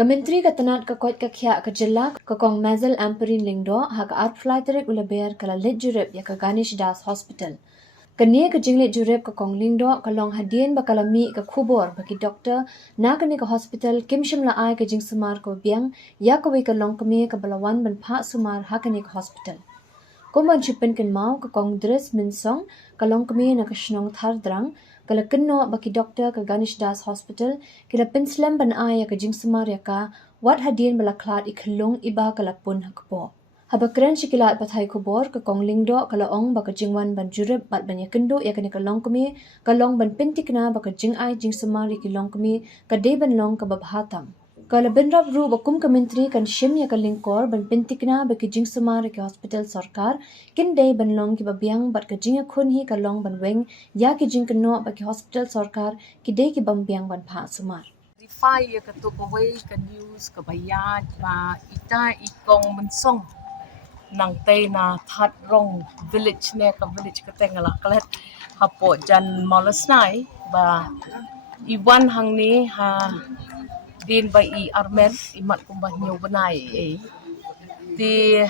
Kementeri Ketenat Kekuat Kekia Kejelak Kekong Mazel Ampareen Lyngdoh hak art fly terik ulaber kala Leit Jurip ya ke Ganesh Hospital. Kini ke jinglit Jurip Kekong Lyngdoh kalong hadien bakalami ke kubur bagi doktor na kini ke hospital kim shimla ai ke jing sumar ke biang ya ke wi kalong kemi ke balawan ben pak sumar hak kini ke hospital. Kumban chupen ken mau ke kong dres min song kalong kemi na ke shnong thar drang kala kenno baki doktor ke Ganesh Hospital kila penslam ban ai ke jing sumar ya ka wat hadien bala klat ikhlung iba kala pun hakpo. Habakran shikilat pathai kubor ke kong Lyngdoh kala ong baka jingwan ban Jurip bat ban yakendo ya kene kalong kemi kalong ban pentikna baka jing ai jing sumar ya kilong kemi ka de ban long ka babhatam. Kala benrab ru bakum kementeri kan shim ya kalingkor ban pentikna baki jing sumar ke hospital sarkar kin day ban long ki babiang bat ka jing khun hi kalong ban weng ya ki jing keno baki hospital sarkar ki day ki bambiang ban pha sumar. Verify ya ka to kaway ka news ka bayad ba ita ikong mensong nang tay na that rong village ne ka village ka tengala kalet hapo jan molasnai ba iwan hang ni ha din ba I armet imat kumbah nyo banai di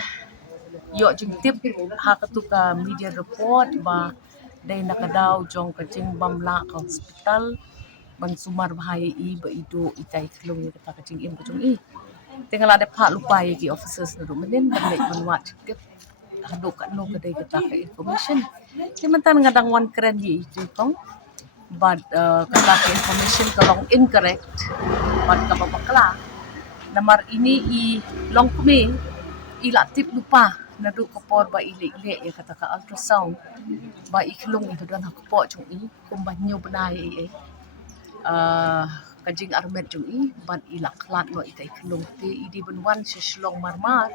yo jing tip ha ka tu ka media report ba day nakadaw jong ka jing bamla ka hospital ban sumar bahaya ba ido itai klong ya kata ka jing im ka jong tinggal ada pak lupa ki officers na rumenin banai manwat tip hadok ka no ka day kata ka information limantan ngadang wan keren di itu kong but kata ka information kalong incorrect but ka babakla namar ini I long kumi ila tip lupa nadu kapor ba ile ya kata ka ultrasound ba iklong itu dan hakpo chung kumbanyo banai kajing armet chung ban ila klat no itai klong te idi ban wan shlong marmar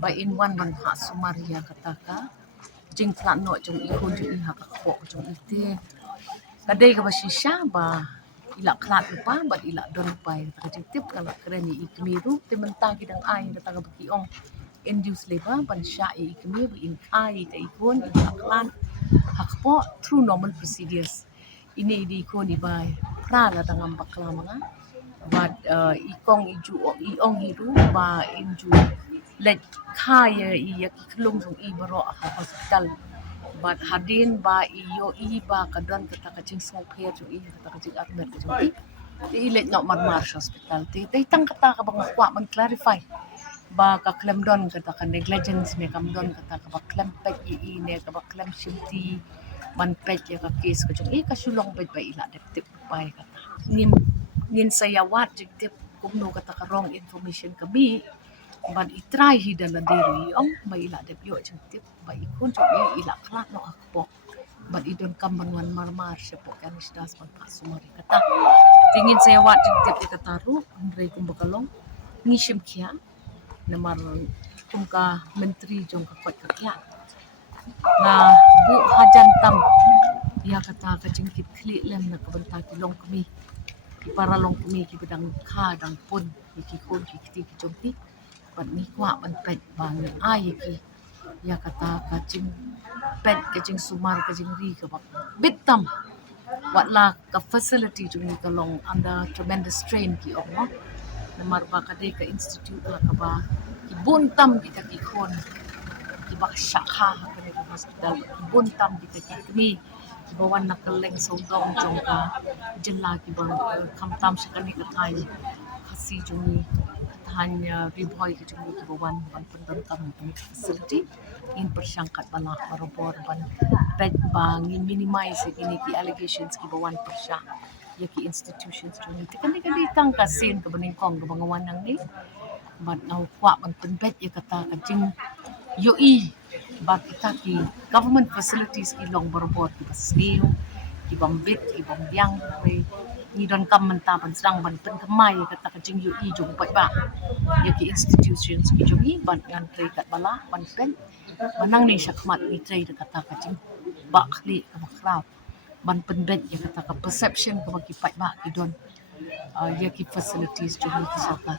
ba in wan ban ha sumaria kata ka jing klat no chung kun chung hakpo chung te kadai ka ba shisha ba ila klat lupa ba ila don lupa ka jing tip kala keren I kemiru te mentang kidang ai kata ka baki ong induce labor ban sha I kemiru in ai te ikon ila klat hakpo through normal procedures ini di ko ni bai prala tangam bakla mga but ikong iju iong hiru ba inju let kaya I klung jong I baro hospital but hadin ba iyo ba kadon kata kajing small pair jong kata kajing admit jong I let not marmar hospital te tang kata ka bang kwa man clarify ba ka claim don kata ka negligence me kam don kata ka ba claim pek I ne ka ba claim shimti man pet ya ka case ko jong ka sulong bet ba ila tip pai kata nin sayawat jig tip kumno kata ka wrong information kami ban itry hidan na diri ong ba ila dep yo jig tip ba ikun jong ila klat no akpo ban idon kambanwan marmar siya po Ganesh das man pasumari kata tingin sayawat jig tip kata ru andre kumbakalong ngishim kya namar kumka menteri jong ka kwat kakya na bu hajan tam ya kata kajingkit kli lem na kabanta kilong kami para long kami ki bedang kha dang pun ki kon ki ti ki jomti ban ni kwa ban pet bang ai ki ya kata kajing pet kajing sumar kajing ri ka bak bitam wat la ka facility jung ka long under tremendous strain ki okmo namar ba ka de ka institute la ka ba ki buntam kita ki kon ibak syakha kene ka hospital buntam kita kami bawan nakaleng sodong jong ka jela ki bang kamtam sakani ka thai khasi jung thanya riboy ki jung ki bawan ban pendon kam facility in persangkat bala barobor ban bed bang in minimize ini ki allegations ki bawan persya ya ki institutions jung kan di tang ka sin ka baning kong ka bangawan nang ni ban au kwa ban penbet ya kata ka jing yo ba kita ki government facilities ki long borbor ki basniu ki bambit ki bambyang ni don kam menta ban sedang ban pen kemai kata kajing yo jong pai ba ya ki institutions ki jong ban ngan trei kat bala ban pen manang ni syakmat ni trei kata kajing ba khli ka bakrau ban penbet ya kata ka perception ka bagi pai ba ki don ya ki facilities jong ki saka